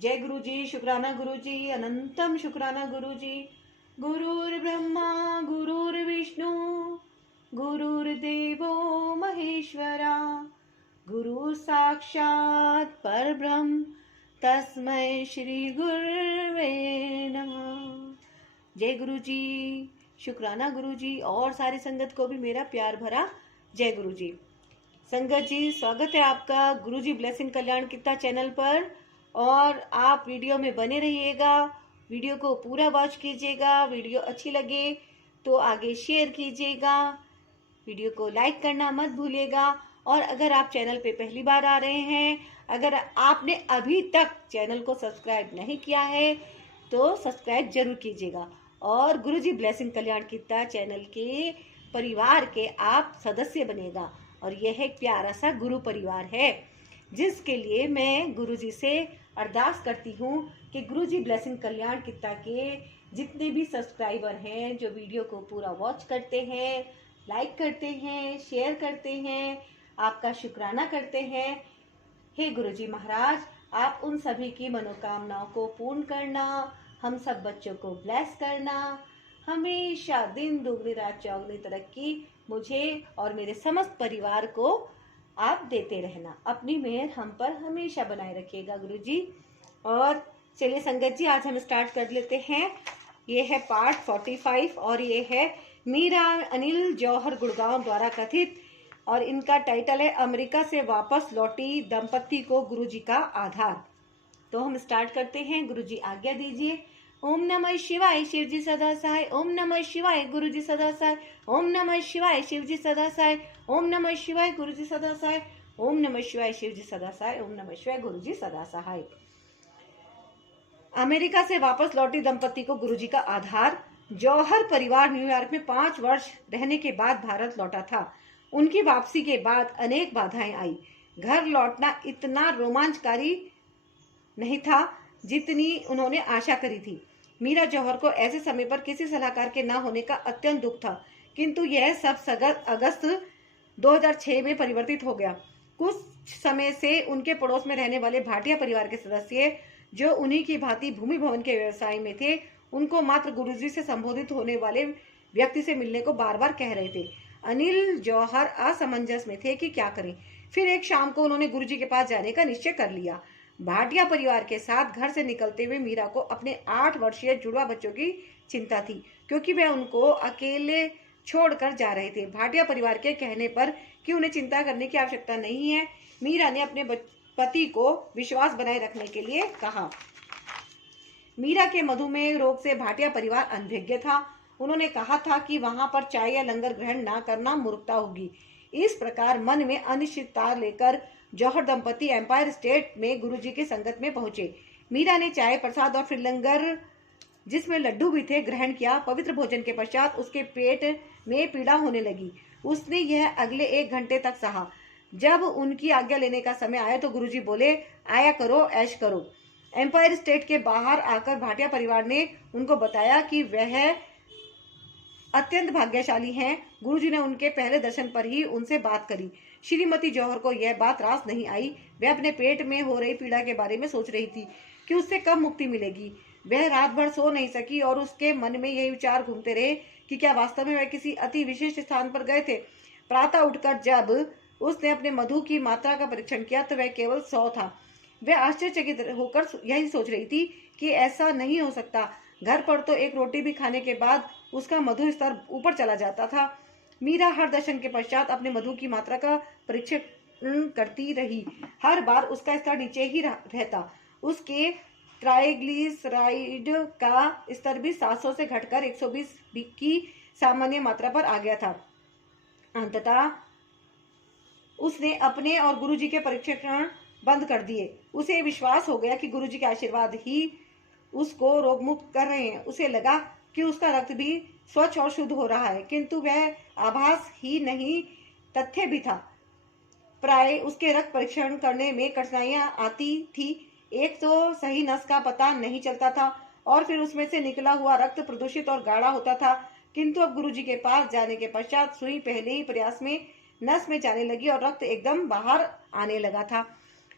जय गुरु जी, शुक्राना गुरु जी, अनंतम शुक्राना गुरु जी। गुरुर्ब्रह्मा गुरुर्विष्णु गुरुर्देवो महेश्वरा, गुरु साक्षात परब्रह्म तस्मै श्री गुरुवे नमः। जय गुरु जी, शुक्राना गुरु जी और सारी संगत को भी मेरा प्यार भरा जय गुरु जी। संगत जी, स्वागत है आपका गुरु जी ब्लेसिंग कल्याण कित्ता चैनल पर। और आप वीडियो में बने रहिएगा, वीडियो को पूरा वॉच कीजिएगा। वीडियो अच्छी लगे तो आगे शेयर कीजिएगा, वीडियो को लाइक करना मत भूलिएगा। और अगर आप चैनल पे पहली बार आ रहे हैं, अगर आपने अभी तक चैनल को सब्सक्राइब नहीं किया है तो सब्सक्राइब जरूर कीजिएगा। और गुरुजी ब्लेसिंग कल्याण कित्ता चैनल के परिवार के आप सदस्य बनेगा। और यह एक प्यारा सा गुरु परिवार है जिसके लिए मैं गुरुजी से अरदास करती हूँ कि गुरुजी ब्लेसिंग कल्याण कित्ता के जितने भी सब्सक्राइबर हैं, जो वीडियो को पूरा वॉच करते हैं, लाइक करते हैं, शेयर करते हैं, आपका शुक्राना करते हैं, हे गुरुजी महाराज, आप उन सभी की मनोकामनाओं को पूर्ण करना, हम सब बच्चों को ब्लेस करना, हमेशा दिन दुगनी रात चौगनी तरक्की मुझे और मेरे समस्त परिवार को आप देते रहना। अपनी मेहर हम पर हमेशा बनाए रखिएगा गुरुजी। और चलिए संगत जी, आज हम स्टार्ट कर लेते हैं। ये है पार्ट 45 और ये है मीरा अनिल जौहर गुड़गांव द्वारा कथित, और इनका टाइटल है अमेरिका से वापस लौटी दंपति को गुरुजी का आधार। तो हम स्टार्ट करते हैं, गुरुजी आज्ञा दीजिए। ओम नमः शिवाय, शिवजी सदा सहाय। ओम नमः शिवाय, गुरुजी सदा सहाय। ओम नमः शिवाय, शिवजी सदा सहाय। ओम नमः शिवाय, गुरुजी सदा सहाय। ओम नमः शिवाय, शिवजी सदा सहाय। ओम नमः शिवाय, गुरुजी सदा सहाय। अमेरिका से वापस लौटी दंपति को गुरुजी का आधार। जौहर परिवार न्यूयॉर्क में 5 वर्ष रहने के बाद भारत लौटा था। उनकी वापसी के बाद अनेक बाधाएं आई। घर लौटना इतना रोमांचकारी नहीं था जितनी उन्होंने आशा करी थी। मीरा जौहर को ऐसे समय पर किसी सलाहकार के न होने का अत्यंत दुख था, किंतु यह सब अगस्त 2006 में परिवर्तित हो गया। कुछ समय से उनके पड़ोस में रहने वाले भाटिया परिवार के सदस्य, जो उन्हीं की भांति भूमि भवन के व्यवसाय में थे, उनको मात्र गुरुजी से संबोधित होने वाले व्यक्ति से मिलने को बार बार कह रहे थे। अनिल जौहर असमंजस में थे कि क्या करें। फिर एक शाम को उन्होंने गुरुजी के पास जाने का निश्चय कर लिया। भाटिया परिवार के साथ घर से निकलते हुए मीरा को अपने 8 वर्षीय जुड़वा बच्चों की चिंता थी, क्योंकि वे उनको अकेले छोड़कर जा रहे थे। भाटिया परिवार के कहने पर कि उन्हें चिंता करने की आवश्यकता नहीं है, मीरा ने अपने पति को विश्वास बनाए रखने के लिए कहा। मीरा के मधुमेह रोग से भाटिया परिवार अनभिज्ञ था। उन्होंने कहा था कि वहां पर चाय या लंगर ग्रहण ना करना मूर्खता होगी। इस प्रकार मन में अनिश्चितता लेकर जौहर दंपति एम्पायर स्टेट में गुरुजी की संगत में पहुंचे। मीरा ने चाय प्रसाद और फिर लंगर, जिसमें लड्डू भी थे, ग्रहण किया। पवित्र भोजन के पश्चात उसके पेट में पीड़ा होने लगी। उसने यह अगले 1 घंटे तक सहा। जब उनकी आज्ञा लेने का समय आया तो गुरुजी बोले, आया करो, ऐश करो। एम्पायर स्टेट के बाहर आकर भाटिया परिवार ने उनको बताया कि वह अत्यंत भाग्यशाली हैं। गुरुजी ने उनके पहले दर्शन पर ही उनसे बात करी। श्रीमती जौहर को यह बात रास नहीं आई। वह अपने पेट में हो रही पीड़ा के बारे में सोच रही थी कि उससे कब मुक्ति मिलेगी। वह रात भर सो नहीं सकी और उसके मन में यही विचार घूमते रहे कि क्या वास्तव में वह किसी अति विशिष्ट स्थान पर गए थे। प्रातः उठकर जब उसने अपने मधु की मात्रा का परीक्षण किया तो वह केवल 100 था। वह आश्चर्यचकित होकर यही सोच रही थी कि ऐसा नहीं हो सकता। घर पर तो एक रोटी भी खाने के बाद उसका मधु स्तर ऊपर चला जाता था। मीरा हर दर्शन के पश्चात अपने मधु की मात्रा का परीक्षण करती रही। हर बार उसका स्तर नीचे ही रहता। उसके ट्राइग्लिसराइड का स्तर भी 700 से घटकर 120 की सामान्य मात्रा पर आ गया था। अंततः उसने अपने और गुरुजी के परीक्षण बंद कर दिए। उसे विश्वास हो गया कि गुरुजी के आशीर्वाद ही उसको रोगमुक्त कर रहे हैं। उसे लगा कि उसका रक्त भी स्वच्छ और शुद्ध हो रहा है, किंतु वह आभास ही नहीं, तथ्य भी था। प्राय उसके रक्त परीक्षण करने में कठिनाइयां आती थी। एक तो सही नस का पता नहीं चलता था और फिर उसमें से निकला हुआ रक्त प्रदूषित और गाढ़ा होता था। किंतु अब गुरुजी के पास जाने के पश्चात सुई पहले ही प्रयास में नस में जाने लगी और रक्त एकदम बाहर आने लगा था।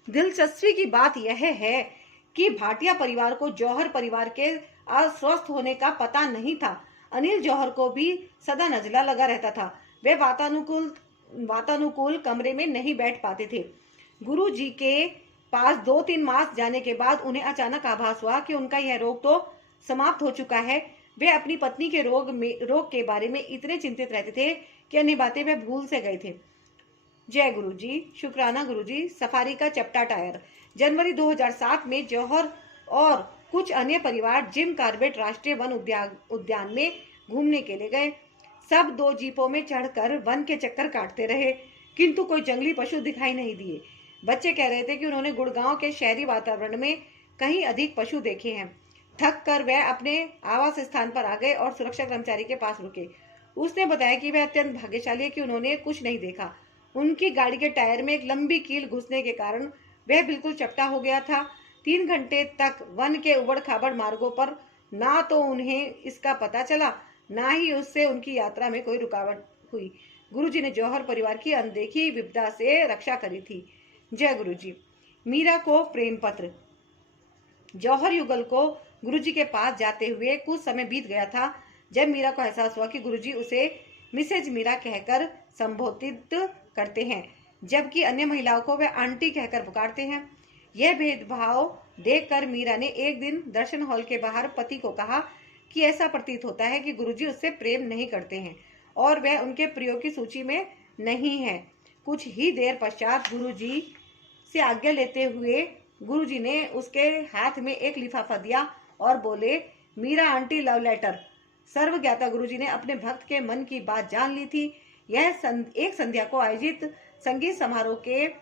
दिलचस्पी की बात यह है कि भाटिया परिवार को जौहर परिवार के अस्वस्थ होने का पता नहीं था। अनिल जौहर को भी सदा नजला लगा रहता था। वे वातानुकूल कमरे में नहीं बैठ पाते थे। गुरु जी के पास 2-3 मास जाने के बाद उन्हें अचानक आभास हुआ कि उनका यह रोग तो समाप्त हो चुका है। वे अपनी पत्नी के रोग के बारे में इतने चिंतित रहते थे कि अन्य बातें वे भूल से गए थे। जय गुरु जी, शुक्राना गुरु जी। सफारी का चपटा टायर। जनवरी 2007 में जौहर और कुछ अन्य परिवार जिम कॉर्बेट राष्ट्रीय वन उद्यान में घूमने के लिए गए। सब 2 जीपों में चढ़कर वन के चक्कर काटते रहे, किंतु कोई जंगली पशु दिखाई नहीं दिए। बच्चे कह रहे थे कि उन्होंने गुड़गांव के शहरी वातावरण में कहीं अधिक पशु देखे हैं। थक कर वह अपने आवास स्थान पर आ गए और सुरक्षा कर्मचारी के पास रुके। उसने बताया कि वह अत्यंत भाग्यशाली है कि उन्होंने कुछ नहीं देखा। उनकी गाड़ी के टायर में एक लंबी कील घुसने के कारण वह बिल्कुल चपटा हो गया था। 3 घंटे तक वन के उबड़ खाबड़ मार्गों पर ना तो उन्हें इसका पता चला, ना ही उससे उनकी यात्रा में कोई रुकावट हुई। गुरुजी ने जौहर परिवार की अनदेखी विपदा से रक्षा करी थी। जय गुरु जी। मीरा को प्रेम पत्र। जौहर युगल को गुरुजी के पास जाते हुए कुछ समय बीत गया था जब मीरा को एहसास हुआ कि गुरुजी उसे मिसेज मीरा कहकर संबोधित करते हैं, जबकि अन्य महिलाओं को वे आंटी कहकर पुकारते हैं। यह भेदभाव देखकर मीरा ने एक दिन दर्शन हॉल के बाहर पति को कहा कि ऐसा प्रतीत होता है कि गुरुजी उससे प्रेम नहीं करते हैं और वह उनके प्रियों की सूची में नहीं है। कुछ ही देर पश्चात गुरुजी से आज्ञा लेते हुए गुरुजी ने उसके हाथ में एक लिफाफा दिया और बोले, मीरा आंटी लव लेटर। सर्वज्ञाता गुरुजी ने अपने भक्त के मन की बात जान ली थी। यह एक संध्या को आयोजित संगीत समारोह के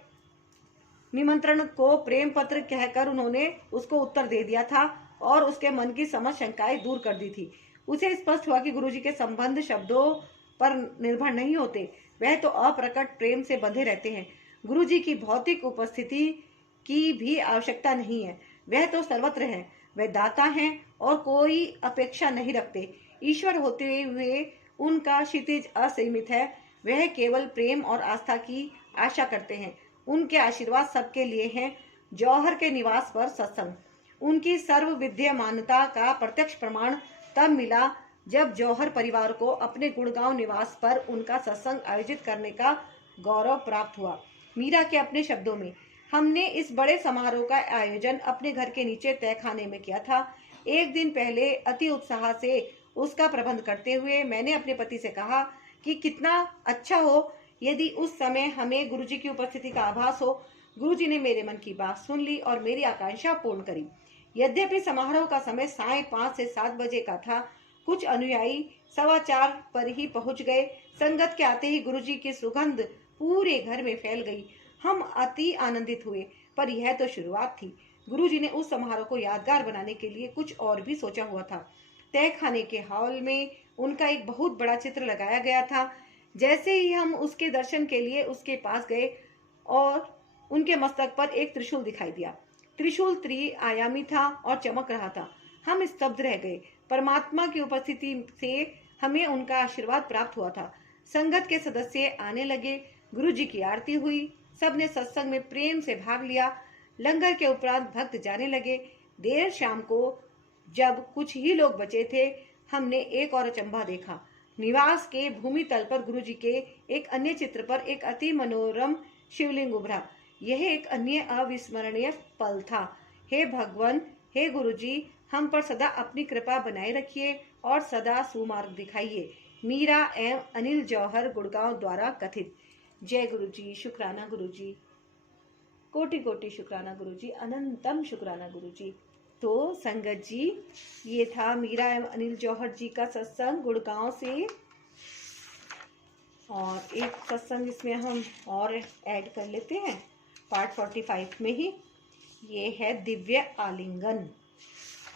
निमंत्रण को प्रेम पत्र कहकर उन्होंने उसको उत्तर दे दिया था और उसके मन की समस्त शंकाएं दूर कर दी थी। उसे स्पष्ट हुआ कि गुरुजी के संबंध शब्दों पर निर्भर नहीं होते, वह तो अप्रकट प्रेम से बंधे रहते हैं। गुरुजी की भौतिक उपस्थिति की भी आवश्यकता नहीं है, वह तो सर्वत्र है। वह दाता हैं और कोई अपेक्षा नहीं रखते। ईश्वर होते हुए उनका क्षितिज असीमित है। वह केवल प्रेम और आस्था की आशा करते हैं। उनके आशीर्वाद सबके लिए हैं। जौहर के निवास पर सत्संग। उनकी सर्व विद्यमानता का प्रत्यक्ष प्रमाण तब मिला जब जौहर परिवार को अपने गुड़गांव निवास पर उनका सत्संग आयोजित करने का गौरव प्राप्त हुआ। मीरा के अपने शब्दों में, हमने इस बड़े समारोह का आयोजन अपने घर के नीचे तहखाने में किया था। एक दिन पहले अति उत्साह से उसका प्रबंध करते हुए मैंने अपने पति से कहा कि कितना अच्छा हो यदि उस समय हमें गुरुजी की उपस्थिति का आभास हो। गुरुजी ने मेरे मन की बात सुन ली और मेरी आकांक्षा पूर्ण करी। यद्यपि समारोह का समय साढ़े 5 से 7 बजे का था, कुछ अनुयायी 4:15 पर ही पहुंच गए। संगत के आते ही गुरुजी की सुगंध पूरे घर में फैल गई। हम अति आनंदित हुए, पर यह तो शुरुआत थी। गुरुजी ने उस समारोह को यादगार बनाने के लिए कुछ और भी सोचा हुआ था। तहखाने के हॉल में उनका एक बहुत बड़ा चित्र लगाया गया था। जैसे ही हम उसके दर्शन के लिए उसके पास गए और उनके मस्तक पर एक त्रिशूल दिखाई दिया। त्रिशूल त्रिआयामी था और चमक रहा था। हम स्तब्ध रह गए। परमात्मा की उपस्थिति से हमें उनका आशीर्वाद प्राप्त हुआ था। संगत के सदस्य आने लगे। गुरुजी की आरती हुई। सबने सत्संग में प्रेम से भाग लिया। लंगर के उपरांत भक्त जाने लगे। देर शाम को जब कुछ ही लोग बचे थे, हमने एक और अचंभा देखा। निवास के भूमि तल पर गुरुजी के एक अन्य चित्र पर एक अति मनोरम शिवलिंग उभरा। यह एक अन्य अविस्मरणीय पल था। हे भगवान, हे गुरुजी, हम पर सदा अपनी कृपा बनाए रखिए और सदा सुमार्ग दिखाइए। मीरा एवं अनिल जौहर, गुड़गांव द्वारा कथित। जय गुरुजी, शुक्राना गुरुजी, कोटि कोटि शुक्राना गुरुजी, अनंतम शुक्राना गुरुजी। तो संगत जी, ये था मीरा एवं अनिल जौहर जी का सत्संग गुड़गांव से। और एक सत्संग इसमें हम और ऐड कर लेते हैं पार्ट 45 में ही। ये है दिव्य आलिंगन।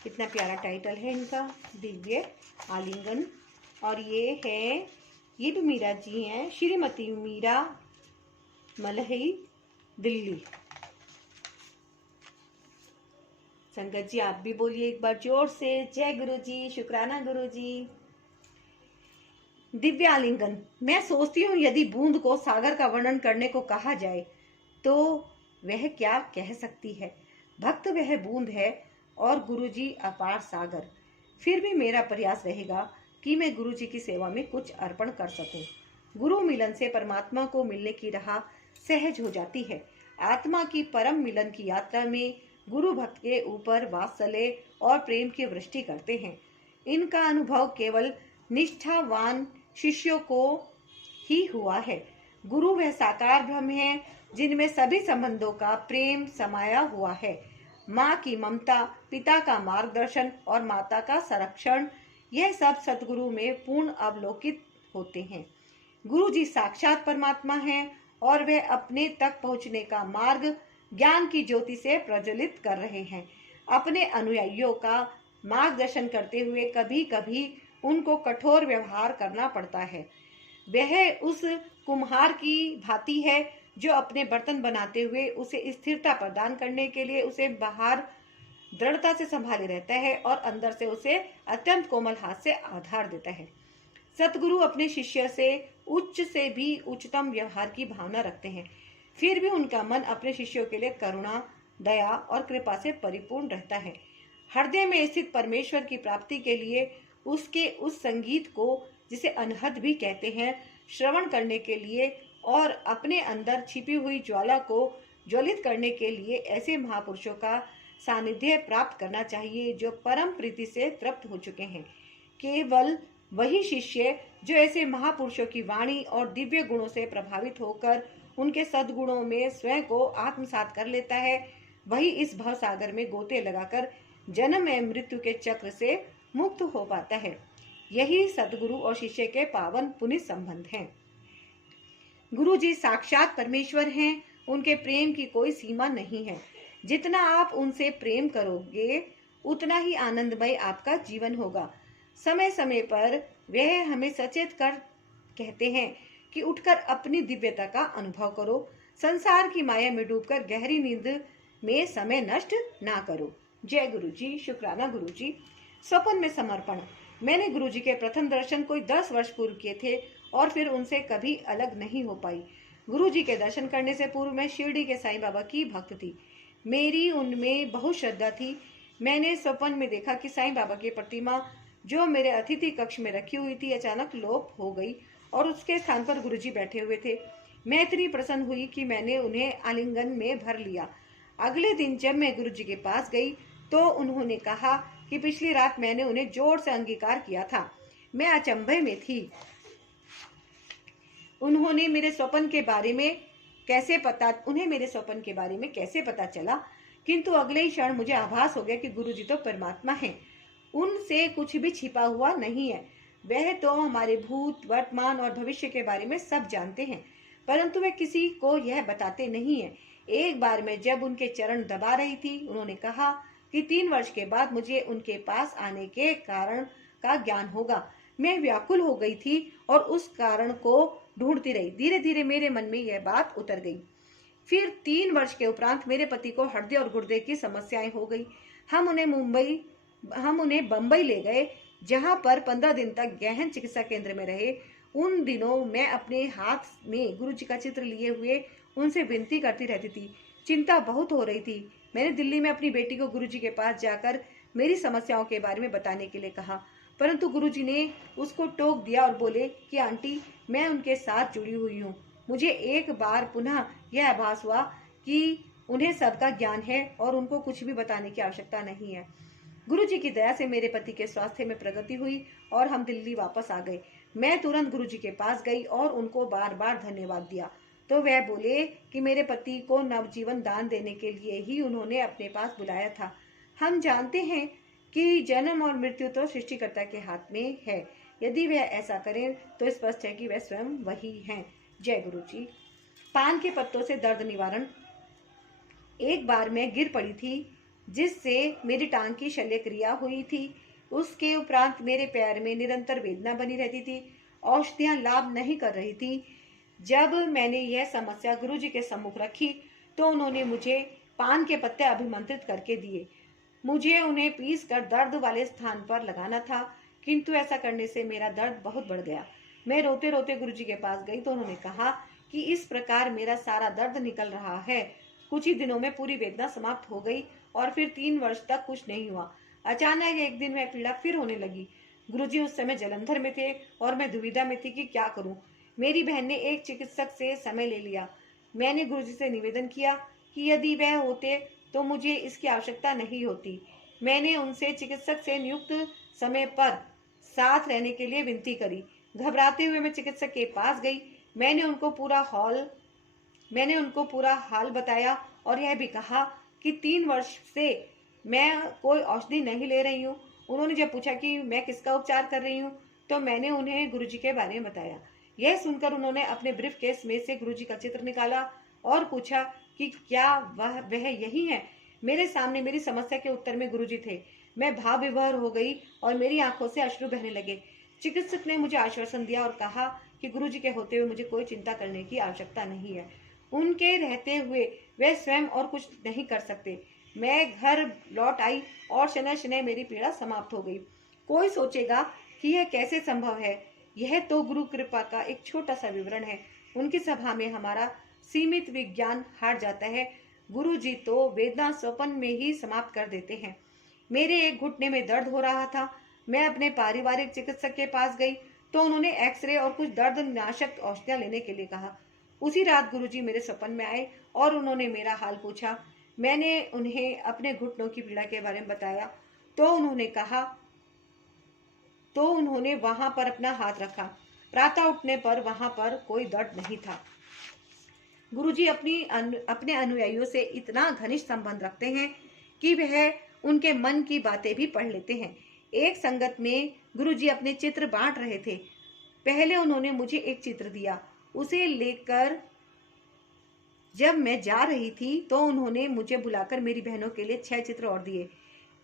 कितना प्यारा टाइटल है इनका, दिव्य आलिंगन। और ये भी मीरा जी हैं, श्रीमती मीरा मलही, दिल्ली। संगत जी, आप भी बोलिए एक बार जोर से, जय गुरु जी, शुक्राना गुरु जी। दिव्य आलिंगन। मैं सोचती हूँ यदि बूंद को सागर का वर्णन करने को कहा जाए तो वह क्या कह सकती है। भक्त वह बूंद है और गुरुजी अपार सागर। फिर भी मेरा प्रयास रहेगा कि मैं गुरुजी की सेवा में कुछ अर्पण कर सकूं। गुरु मिलन से परमात्मा को मिलने की राह सहज हो जाती है। आत्मा की परम मिलन की यात्रा में गुरु भक्त के ऊपर वात्सल्य और प्रेम की वृष्टि करते हैं। इनका अनुभव केवल निष्ठावान शिष्यों को ही हुआ है। गुरु वह साकार ब्रह्म है जिनमें सभी संबंधों का प्रेम समाया हुआ है। माँ की ममता, पिता का मार्गदर्शन और माता का संरक्षण, यह सब सतगुरु में पूर्ण अवलोकित होते हैं। गुरु जी साक्षात परमात्मा हैं और वह अपने तक पहुँचने का मार्ग ज्ञान की ज्योति से प्रज्वलित कर रहे हैं। अपने अनुयायियों का मार्गदर्शन करते हुए कभी कभी उनको कठोर व्यवहार करना पड़ता है। वह उस कुम्हार की भांति है जो अपने बर्तन बनाते हुए उसे स्थिरता प्रदान करने के लिए उसे बाहर दृढ़ता से संभाले रहता है और अंदर से उसे अत्यंत कोमल हाथ से आधार देता है। सतगुरु अपने शिष्य से उच्च से भी उच्चतम व्यवहार की भावना रखते हैं। फिर भी उनका मन अपने शिष्यों के लिए करुणा, दया और कृपा से परिपूर्ण रहता है। हृदय में स्थित परमेश्वर की प्राप्ति के लिए उसके उस संगीत को, जिसे अनहद भी कहते हैं, श्रवण करने के लिए और अपने अंदर छिपी हुई ज्वाला को ज्वलित करने के लिए ऐसे महापुरुषों का सानिध्य प्राप्त करना चाहिए जो परम प्रीति से तृप्त हो चुके हैं। केवल वही शिष्य जो ऐसे महापुरुषों की वाणी और दिव्य गुणों से प्रभावित होकर उनके सद्गुणों में स्वयं को आत्मसात कर लेता है, वही इस भवसागर में गोते लगाकर जन्म एवं मृत्यु के चक्र से मुक्त हो पाता है। यही सतगुरु और शिष्य के पावन पुनित संबंध हैं। गुरु जी साक्षात परमेश्वर हैं। उनके प्रेम की कोई सीमा नहीं है। जितना आप उनसे प्रेम करोगे उतना ही आनंदमय आपका जीवन होगा। समय समय पर वह हमें सचेत कर कहते हैं कि उठकर अपनी दिव्यता का अनुभव करो, संसार की माया में डूबकर गहरी नींद में समय नष्ट ना करो। जय गुरु जी। शुक्राना गुरु जी। स्वप्न में समर्पण। मैंने गुरु जी के प्रथम दर्शन कोई 10 वर्ष पूर्व किए थे और फिर उनसे कभी अलग नहीं हो पाई। गुरु जी के दर्शन करने से पूर्व मैं शिरडी के साईं बाबा की भक्त थी। मेरी उनमें बहुत श्रद्धा थी। मैंने स्वप्न में देखा कि साईं बाबा की प्रतिमा जो मेरे अतिथि कक्ष में रखी हुई थी अचानक लोप हो गई और उसके स्थान पर गुरुजी बैठे हुए थे। मैं इतनी प्रसन्न हुई कि मैंने उन्हें आलिंगन में भर लिया। अगले दिन जब मैं गुरुजी के पास गई तो उन्होंने कहा कि पिछली रात मैंने उन्हें जोर से अंगीकार किया था। मैं अचंभे में थी। उन्हें मेरे स्वप्न के बारे में कैसे पता चला, किंतु अगले ही क्षण मुझे आभास हो गया कि गुरुजी तो परमात्मा हैं। उनसे कुछ भी छिपा हुआ नहीं है। वह तो हमारे भूत, वर्तमान और भविष्य के बारे में सब जानते हैं, परंतु वे किसी को यह बताते नहीं है। एक बार मैं जब उनके चरण दबा रही थी, उन्होंने कहा कि 3 वर्ष के बाद मुझे उनके पास आने के कारण का ज्ञान होगा। मैं व्याकुल हो गई थी और उस कारण को ढूंढती रही। धीरे धीरे मेरे मन में यह बात उतर गई। फिर 3 वर्ष के उपरांत मेरे पति को हृदय और गुर्दे की समस्याएं हो गई। हम उन्हें बम्बई ले गए, जहां पर 15 दिन तक गहन चिकित्सा केंद्र में रहे। उन दिनों मैं अपने हाथ में गुरु जी का चित्र लिए हुए उनसे विनती करती रहती थी। चिंता बहुत हो रही थी। मैंने दिल्ली में अपनी बेटी को गुरु जी के पास जाकर मेरी समस्याओं के बारे में बताने के लिए कहा, परंतु गुरु जी ने उसको टोक दिया और बोले कि आंटी, मैं उनके साथ जुड़ी हुई हूँ। मुझे एक बार पुनः यह आभास हुआ कि उन्हें सबका ज्ञान है और उनको कुछ भी बताने की आवश्यकता नहीं है। गुरु जी की दया से मेरे पति के स्वास्थ्य में प्रगति हुई और हम दिल्ली वापस आ गए। मैं तुरंत गुरु जी के पास गई और उनको बार बार धन्यवाद दिया, तो वह बोले कि मेरे पति को नवजीवन दान देने के लिए ही उन्होंने अपने पास बुलाया था। हम जानते हैं कि जन्म और मृत्यु तो सृष्टिकर्ता के हाथ में है। यदि वह ऐसा करें तो स्पष्ट है कि वह स्वयं वही हैं। जय गुरु जी। पान के पत्तों से दर्द निवारण। एक बार मैं गिर पड़ी थी, जिससे मेरी टांग की शल्य क्रिया हुई थी। उसके उपरांत मेरे पैर में निरंतर वेदना बनी रहती थी। औषधियां लाभ नहीं कर रही थी। जब मैंने यह समस्या गुरु जी के सम्मुख रखी तो उन्होंने मुझे पान के पत्ते अभिमंत्रित करके दिए। मुझे उन्हें पीस कर दर्द वाले स्थान पर लगाना था, किंतु ऐसा करने से मेरा दर्द बहुत बढ़ गया। मैं रोते रोते गुरु जी के पास गई तो उन्होंने कहा कि इस प्रकार मेरा सारा दर्द निकल रहा है। कुछ ही दिनों में पूरी वेदना समाप्त हो गई और फिर 3 वर्ष तक कुछ नहीं हुआ। अचानक एक दिन वह पीड़ा फिर होने लगी। गुरुजी उस समय जलंधर में थे और मैं दुविधा में थी कि क्या करूं। मेरी बहन ने एक चिकित्सक से समय ले लिया। मैंने गुरुजी से निवेदन किया कि यदि वह होते तो मुझे इसकी आवश्यकता नहीं होती। मैंने उनसे चिकित्सक से नियुक्त समय पर साथ रहने के लिए विनती करी। घबराते हुए मैं चिकित्सक के पास गई। मैंने उनको पूरा हाल बताया और यह भी कहा कि 3 वर्ष से मैं कोई औषधि नहीं ले रही हूँ। उन्होंने जब पूछा कि मैं किसका उपचार कर रही हूँ तो मैंने उन्हें गुरुजी के बारे में बताया। यह सुनकर उन्होंने अपने ब्रीफ केस में से गुरुजी का चित्र निकाला और पूछा कि क्या वह यही है। मेरे सामने मेरी समस्या के उत्तर में गुरुजी थे। मैं भाव विभोर हो गई और मेरी आंखों से अश्रु बहने लगे। चिकित्सक ने मुझे आश्वासन दिया और कहा कि गुरुजी के होते हुए मुझे कोई चिंता करने की आवश्यकता नहीं है। उनके रहते हुए वे स्वयं और कुछ नहीं कर सकते। मैं घर लौट आई और शनय शनय मेरी पीड़ा समाप्त हो गई। कोई सोचेगा कि यह कैसे संभव है। यह तो गुरु कृपा का एक छोटा सा विवरण है। उनकी सभा में हमारा सीमित विज्ञान हार जाता है। गुरु जी तो वेदना स्वपन में ही समाप्त कर देते हैं। मेरे एक घुटने में दर्द हो रहा था। मैं अपने पारिवारिक चिकित्सक के पास गई तो उन्होंने एक्सरे और कुछ दर्द नाशक औषधियां लेने के लिए कहा। उसी रात गुरुजी मेरे सपन में आए और उन्होंने मेरा हाल पूछा। मैंने उन्हें अपने घुटनों की पीड़ा के बारे में बताया तो उन्होंने वहां पर अपना हाथ रखा। प्रातः उठने पर वहां पर कोई दर्द नहीं था। गुरुजी अपने अनुयायियों से इतना घनिष्ठ संबंध रखते हैं कि वह उनके मन की बातें भी पढ़ लेते हैं। एक संगत में गुरुजी अपने चित्र बांट रहे थे। पहले उन्होंने मुझे एक चित्र दिया। उसे लेकर जब मैं जा रही थी तो उन्होंने मुझे बुलाकर मेरी बहनों के लिए 6 चित्र और दिए।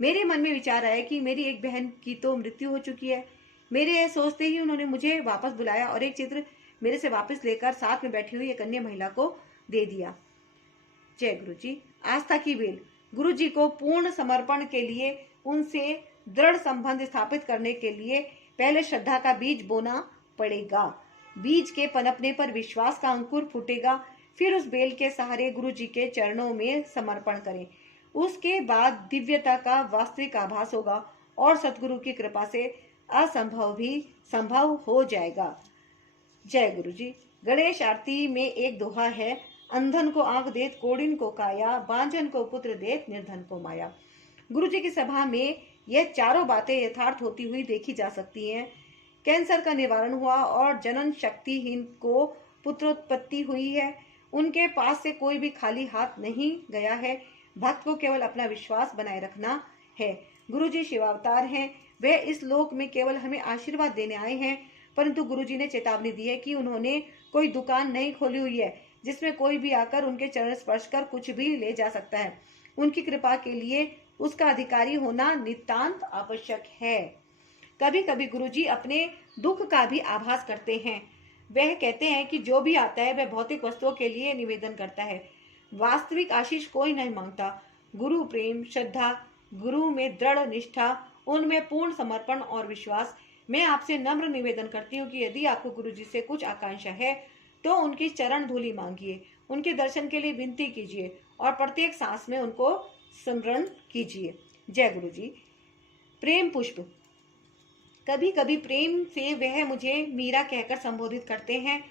मेरे मन में विचार आया कि मेरी एक बहन की तो मृत्यु हो चुकी है। मेरे यह सोचते ही उन्होंने मुझे वापस बुलाया और एक चित्र मेरे से वापस लेकर साथ में बैठी हुई एक अन्य महिला को दे दिया। जय गुरु जी। आस्था की बेल। गुरु जी को पूर्ण समर्पण के लिए, उनसे दृढ़ संबंध स्थापित करने के लिए पहले श्रद्धा का बीज बोना पड़ेगा। बीज के पनपने पर विश्वास का अंकुर फूटेगा। फिर उस बेल के सहारे गुरु जी के चरणों में समर्पण करें। उसके बाद दिव्यता का वास्तविक आभास होगा और सतगुरु की कृपा से असंभव भी संभव हो जाएगा। जय गुरु जी। गणेश आरती में एक दोहा है, अंधन को आंख देत कोड़िन को काया, बांझन को पुत्र देत निर्धन को माया। गुरु जी की सभा में यह चारों बातें यथार्थ होती हुई देखी जा सकती हैं। कैंसर का निवारण हुआ और जनन शक्तिहीन को पुत्रोत्पत्ति हुई है। उनके पास से कोई भी खाली हाथ नहीं गया है। भक्त को केवल अपना विश्वास बनाए रखना है। गुरु जी शिवावतार हैं। वे इस लोक में केवल हमें आशीर्वाद देने आए हैं, परंतु गुरु जी ने चेतावनी दी है कि उन्होंने कोई दुकान नहीं खोली हुई है जिसमें कोई भी आकर उनके चरण स्पर्श कर कुछ भी ले जा सकता है। उनकी कृपा के लिए उसका अधिकारी होना नितांत आवश्यक है। कभी कभी गुरुजी अपने दुख का भी आभास करते हैं। वह कहते हैं कि जो भी आता है वह भौतिक वस्तुओं के लिए निवेदन करता है, वास्तविक आशीष कोई नहीं मांगता। गुरु प्रेम, श्रद्धा, गुरु में दृढ़ निष्ठा, उनमें पूर्ण समर्पण और विश्वास। मैं आपसे नम्र निवेदन करती हूँ कि यदि आपको गुरुजी से कुछ आकांक्षा है तो उनकी चरण धूलि मांगिए, उनके दर्शन के लिए विनती कीजिए और प्रत्येक सांस में उनको स्मरण कीजिए। जय गुरु जी। प्रेम पुष्प। कभी कभी प्रेम से वह मुझे मीरा कहकर संबोधित करते हैं।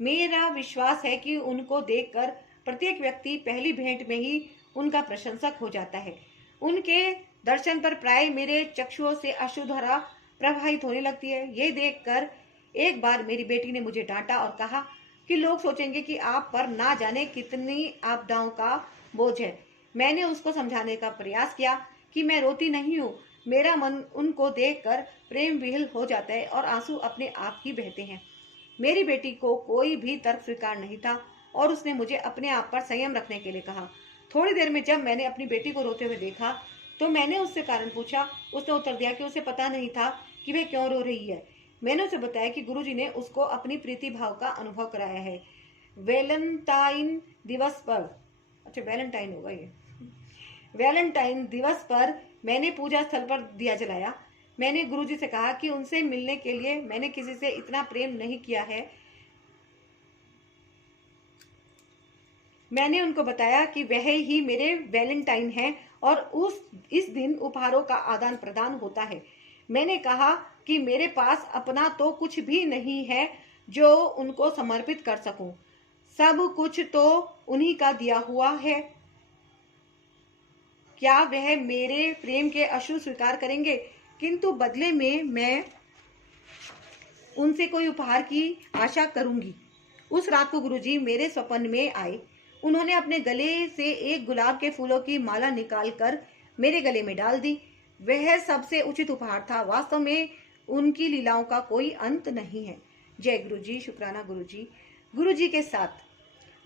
मेरा विश्वास है कि उनको देखकर प्रत्येक व्यक्ति पहली भेंट में ही उनका प्रशंसक हो जाता है। उनके दर्शन पर प्राय मेरे चक्षुओं से अश्रुधारा प्रवाहित होने लगती है। ये देखकर एक बार मेरी बेटी ने मुझे डांटा और कहा कि लोग सोचेंगे कि आप पर ना जाने कितनी आपदाओं का बोझ है। मैंने उसको समझाने का प्रयास किया कि मैं रोती नहीं हूँ, मेरा मन उनको देखकर प्रेम विह्वल हो जाता है और आंसू अपने आप ही बहते हैं। मेरी बेटी को कोई भी तर्क स्वीकार नहीं था और उसने मुझे अपने आप पर संयम रखने के लिए कहा। थोड़ी देर में जब मैंने अपनी बेटी को रोते हुए देखा तो मैंने उससे कारण पूछा। उसने उत्तर दिया कि उसे पता नहीं था कि वह क्यों रो रही है। मैंने उसे बताया कि गुरुजी ने उसको अपनी प्रीति भाव का अनुभव कराया है। वैलेंटाइन दिवस पर, अच्छा वैलेंटाइन होगा ये, वैलेंटाइन दिवस पर मैंने पूजा स्थल पर दिया जलाया। मैंने गुरुजी से कहा कि उनसे मिलने के लिए मैंने किसी से इतना प्रेम नहीं किया है। मैंने उनको बताया कि वह ही मेरे वैलेंटाइन हैं और इस दिन उपहारों का आदान प्रदान होता है। मैंने कहा कि मेरे पास अपना तो कुछ भी नहीं है जो उनको समर्पित कर सकूं। सब कुछ तो उन्हीं का दिया हुआ है। क्या वह मेरे प्रेम के अश्रु स्वीकार करेंगे? किंतु बदले में मैं उनसे कोई उपहार की आशा करूंगी। उस रात को गुरुजी मेरे स्वप्न में आए। उन्होंने अपने गले से एक गुलाब के फूलों की माला निकालकर मेरे गले में डाल दी। वह सबसे उचित उपहार था। वास्तव में उनकी लीलाओं का कोई अंत नहीं है। जय गुरुजी, शुक्राना गुरुजी। गुरुजी के साथ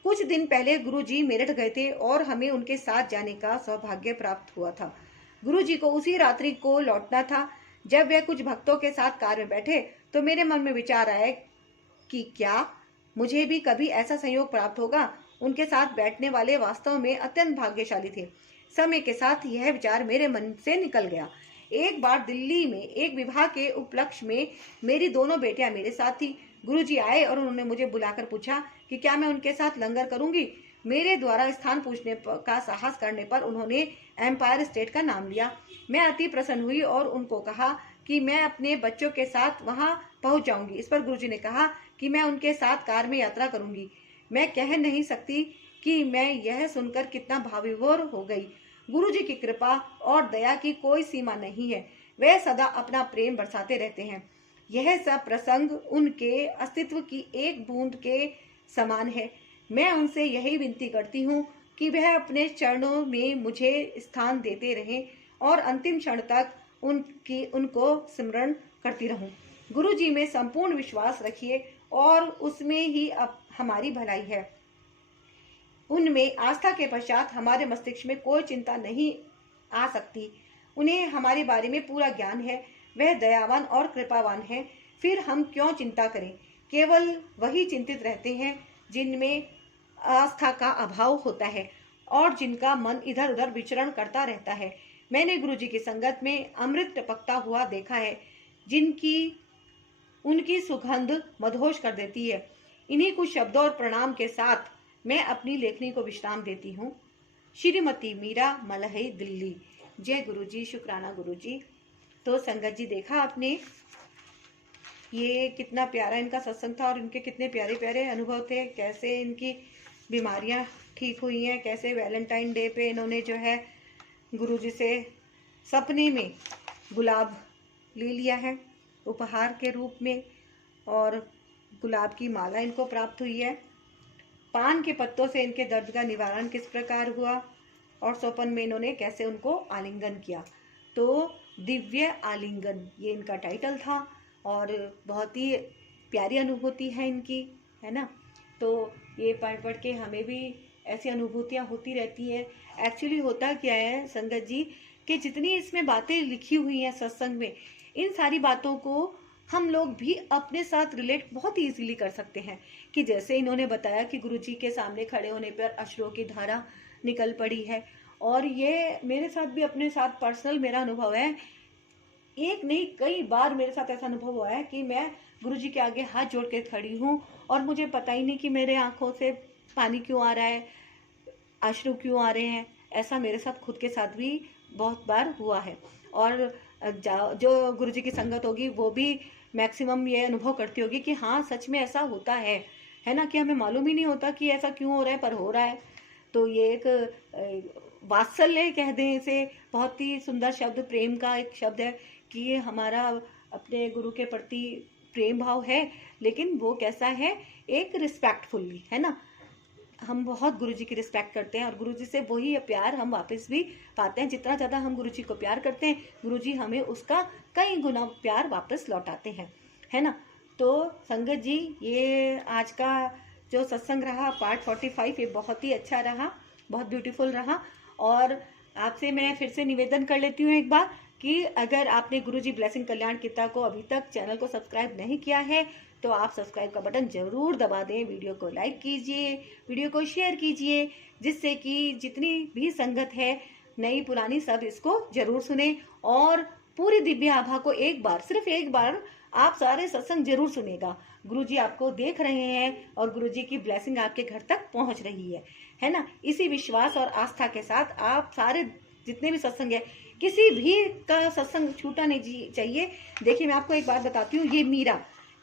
कुछ दिन पहले गुरुजी मेरठ गए थे और हमें उनके साथ जाने का सौभाग्य प्राप्त हुआ था। गुरुजी को उसी रात्रि को लौटना था। जब वे कुछ भक्तों के साथ कार में बैठे तो मेरे मन में विचार आया कि क्या मुझे भी कभी ऐसा संयोग प्राप्त होगा। उनके साथ बैठने वाले वास्तव में अत्यंत भाग्यशाली थे। समय के साथ यह विचार मेरे मन से निकल गया। एक बार दिल्ली में एक विवाह के उपलक्ष्य में मेरी दोनों बेटियां मेरे साथ थी। गुरुजी आए और उन्होंने मुझे बुलाकर पूछा कि क्या मैं उनके साथ लंगर करूंगी। मेरे द्वारा स्थान पूछने का साहस करने पर उन्होंने एम्पायर स्टेट का नाम लिया। मैं अति प्रसन्न हुई और उनको कहा कि मैं अपने बच्चों के साथ वहां पहुंच जाऊंगी। इस पर गुरुजी ने कहा कि मैं उनके साथ कार में यात्रा करूंगी। मैं कह नहीं सकती कि मैं यह सुनकर कितना भावविभोर हो गई। गुरुजी की कृपा और दया की कोई सीमा नहीं है। वे सदा अपना प्रेम बरसाते रहते हैं। यह सब प्रसंग उनके अस्तित्व की एक बूंद के समान है। मैं उनसे यही विनती करती हूँ कि वह अपने चरणों में मुझे स्थान देते रहें और अंतिम क्षण तक उनको स्मरण करती रहूं। गुरुजी में संपूर्ण विश्वास रखिए और उसमें ही अब हमारी भलाई है। उनमें आस्था के पश्चात हमारे मस्तिष्क में कोई चिंता नहीं आ सकती। उन्हें हमारे बारे में पूरा ज्ञान है। वह दयावान और कृपावान है। फिर हम क्यों चिंता करें। केवल वही चिंतित रहते हैं जिनमें आस्था का अभाव होता है और जिनका मन इधर उधर विचरण करता रहता है। मैंने गुरुजी की संगत में अमृत टपकता हुआ देखा है, उनकी सुगंध मदहोश कर देती है। इन्हीं कुछ शब्दों और प्रणाम के साथ मैं अपनी लेखनी को विश्राम देती हूँ। श्रीमती मीरा मलहई, दिल्ली। जय गुरुजी, शुक्राना गुरुजी। तो संगत जी, देखा आपने ये कितना प्यारा इनका सत्संग था और इनके कितने प्यारे प्यारे अनुभव थे। कैसे इनकी बीमारियां ठीक हुई हैं, कैसे वैलेंटाइन डे पे इन्होंने जो है गुरुजी से सपने में गुलाब ले लिया है उपहार के रूप में और गुलाब की माला इनको प्राप्त हुई है। पान के पत्तों से इनके दर्द का निवारण किस प्रकार हुआ और स्वप्न में इन्होंने कैसे उनको आलिंगन किया। तो दिव्य आलिंगन ये इनका टाइटल था और बहुत ही प्यारी अनुभूति है इनकी, है ना। तो ये पढ़ पढ़ के हमें भी ऐसी अनुभूतियाँ होती रहती हैं। एक्चुअली होता क्या है संगत जी कि जितनी इसमें बातें लिखी हुई हैं सत्संग में, इन सारी बातों को हम लोग भी अपने साथ रिलेट बहुत इजीली कर सकते हैं। कि जैसे इन्होंने बताया कि गुरुजी के सामने खड़े होने पर अश्रुओं की धारा निकल पड़ी है और ये मेरे साथ भी अपने साथ पर्सनल मेरा अनुभव है। एक नहीं कई बार मेरे साथ ऐसा अनुभव हुआ है कि मैं गुरुजी के आगे हाथ जोड़ के खड़ी हूँ और मुझे पता ही नहीं कि मेरे आंखों से पानी क्यों आ रहा है, अश्रु क्यों आ रहे हैं। ऐसा मेरे साथ खुद के साथ भी बहुत बार हुआ है और जो गुरुजी की संगत होगी वो भी मैक्सिमम ये अनुभव करती होगी कि हाँ सच में ऐसा होता है ना, कि हमें मालूम ही नहीं होता कि ऐसा क्यों हो रहा है पर हो रहा है। तो ये एक वात्सल्य कह दें इसे, बहुत ही सुंदर शब्द, प्रेम का एक शब्द है कि ये हमारा अपने गुरु के प्रति प्रेम भाव है, लेकिन वो कैसा है, एक रिस्पेक्टफुल्ली, है ना। हम बहुत गुरुजी की रिस्पेक्ट करते हैं और गुरुजी से वही प्यार हम वापस भी पाते हैं। जितना ज़्यादा हम गुरुजी को प्यार करते हैं गुरुजी हमें उसका कई गुना प्यार वापस लौटाते हैं, है ना। तो संगत जी, ये आज का जो सत्संग रहा पार्ट 45 ये बहुत ही अच्छा रहा, बहुत ब्यूटीफुल रहा। और आपसे मैं फिर से निवेदन कर लेती हूँ एक बार कि अगर आपने गुरुजी ब्लेसिंग कल्याण गीता को अभी तक चैनल को सब्सक्राइब नहीं किया है तो आप सब्सक्राइब का बटन जरूर दबा दें, वीडियो को लाइक कीजिए, वीडियो को शेयर कीजिए, जिससे कि जितनी भी संगत है नई पुरानी सब इसको जरूर सुने और पूरी दिव्य आभा को एक बार, सिर्फ एक बार आप सारे सत्संग जरूर सुनेगा। गुरुजी आपको देख रहे हैं और गुरुजी की ब्लेसिंग आपके घर तक पहुंच रही है ना। इसी विश्वास और आस्था के साथ आप सारे जितने भी सत्संग है, किसी भी का सत्संग छूटा नहीं चाहिए। देखिए मैं आपको एक बात बताती हूँ, ये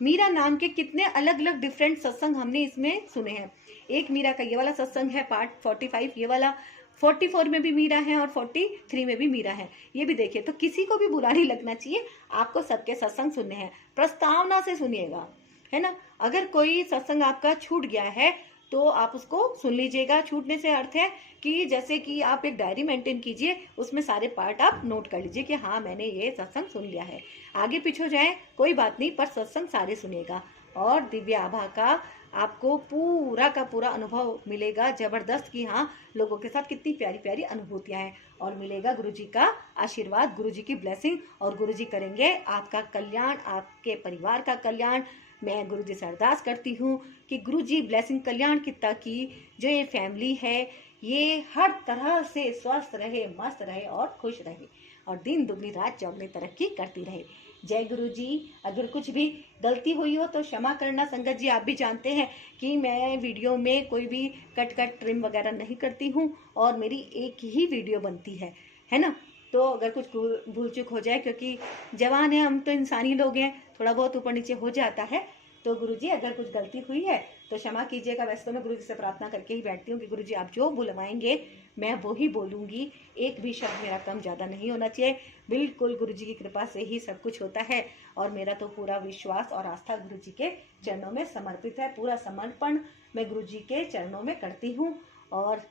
मीरा नाम के कितने अलग अलग डिफरेंट सत्संग हमने इसमें सुने हैं। एक मीरा का ये वाला सत्संग है पार्ट 45, ये वाला 44 में भी मीरा है और 43 में भी मीरा है, ये भी देखिए। तो किसी को भी बुरा नहीं लगना चाहिए, आपको सबके सत्संग सुनने हैं, प्रस्तावना से सुनिएगा, है ना। अगर कोई सत्संग आपका छूट गया है तो आप उसको सुन लीजिएगा। छूटने से अर्थ है कि जैसे कि आप एक डायरी मेंटेन कीजिए, उसमें सारे पार्ट आप नोट कर लीजिए कि हाँ मैंने ये सत्संग सुन लिया है। आगे पीछे हो जाए कोई बात नहीं, पर सत्संग सारे सुनिएगा। और दिव्य आभा का आपको पूरा का पूरा अनुभव मिलेगा जबरदस्त, कि हाँ लोगों के साथ कितनी प्यारी प्यारी अनुभूतियां हैं। और मिलेगा गुरुजी का आशीर्वाद, गुरुजी की ब्लेसिंग, और गुरुजी करेंगे आपका कल्याण, आपके परिवार का कल्याण। मैं गुरुजी से अरदास करती हूँ कि गुरुजी ब्लेसिंग कल्याण की, ताकि जो ये फैमिली है ये हर तरह से स्वस्थ रहे, मस्त रहे और खुश रहे, और दिन दुगनी रात चौगनी तरक्की करती रहे। जय गुरु जी। अगर कुछ भी गलती हुई हो तो क्षमा करना संगत जी। आप भी जानते हैं कि मैं वीडियो में कोई भी कट ट्रिम वगैरह नहीं करती हूँ, और मेरी एक ही वीडियो बनती है ना। तो अगर कुछ भूल चूक हो जाए, क्योंकि जवान है हम, तो इंसानी लोग हैं, थोड़ा बहुत ऊपर नीचे हो जाता है। तो गुरुजी अगर कुछ गलती हुई है तो क्षमा कीजिएगा। वैसे तो मैं गुरुजी से प्रार्थना करके ही बैठती हूँ कि गुरुजी आप जो बुलवाएंगे मैं वो ही बोलूँगी, एक भी शब्द मेरा कम ज़्यादा नहीं होना चाहिए। बिल्कुल गुरुजी की कृपा से ही सब कुछ होता है, और मेरा तो पूरा विश्वास और आस्था गुरुजी के चरणों में समर्पित है। पूरा समर्पण मैं गुरुजी के चरणों में करती हूँ। और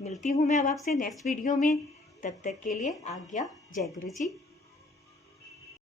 मिलती हूँ मैं अब आपसे नेक्स्ट वीडियो में, तब तक के लिए आज्ञा। जय गुरुजी।